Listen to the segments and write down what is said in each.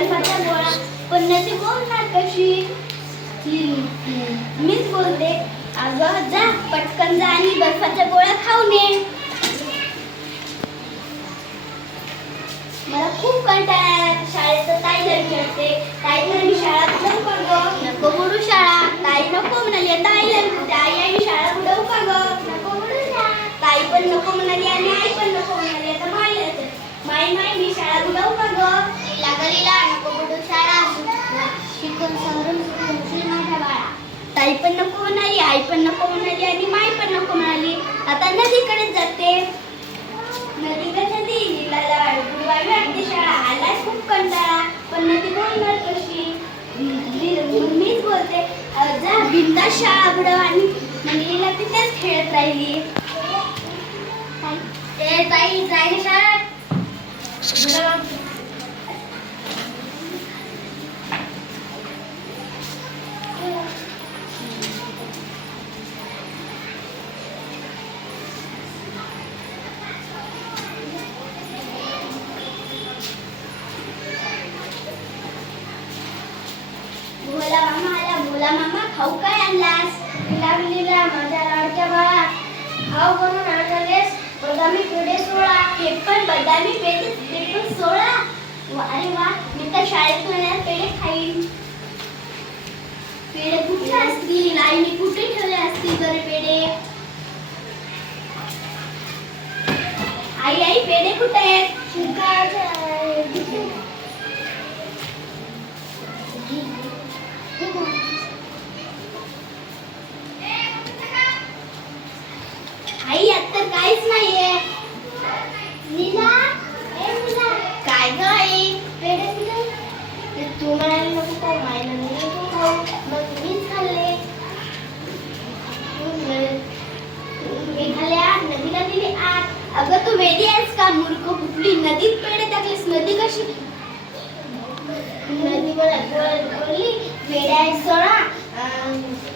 बर्फाचा गोळा, पण नदी बोलणार कशी? मीच बोलते, अगं जा पटकन जा आणि बर्फाचा गोळा खाऊन ये. मला खूप कंटाळा आला शाळेत. ताई विचारते, ताई म्हणाली शाळा लवकर ग. नको बुडू शाळा. ताई नको म्हणाली, ताई आई आणि शाळा बुडवू का ग? नको बुडू शाळा. ताई पण नको म्हणाली आणि आई पण नको म्हणाली. आता माई मी शाळा बुडवू का ग? लागलीला नको बुडू शाळा. शिकून सवरून शिकून माझ्या बाळा. ताई पण नको म्हणाली, आई पण नको म्हणाली आणि माई पण नको म्हणाली. आता नदीकडे जाते. नदी बुडवावी वाटते शाळा. आला खूप कंटाळा, पण नदी बोलणार कशी? मीच बोलते, जा बिंदास शाळा बुडव. आणि नदीला तिथेच खेळत राहिली. ताई जायला शाळेत. भोला मामा आला. भोला मामा खाऊ काय आणलास? लागलीला माझ्या लाडक्या बाळा, खाऊ बनून आणलेस बदामी पेढे 16. हे पण बदामी पेढे, ते पण 16. अरे वा, मी तर शाळेत येणार पेढे खाईन. पेढे कुठे असतील? आईने कुठे ठेवले असतील बरे पेढे? आई पेढे कुठे आहेत? आई आता काहीच नाहीये. नीला, काय ग आई? पेढे दिले तू म्हणाली नको खाऊ. मायला नको खाऊ, मग मीच खाल्ले. मी खाल्ले आत, नदीला दिले आत. अगं तू वेडी आहेस का मूर्ख? कुठली नदीत पेढे टाकलेस? नदी कशी? नदी बोलली पेढे आहेत 16,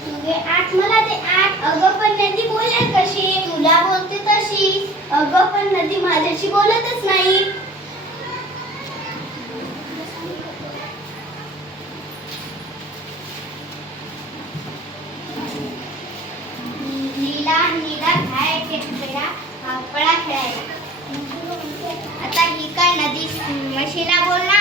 तुझे 8 मला ते 8. अगं पण नदी बोलणार कशी? तुला बोलते तशी. अगं पण नदी माझ्याशी बोलतच नाही. नीला खायचे पेढा पळा खेळायला. आता ही काय नदी म्हशीला बोलणार?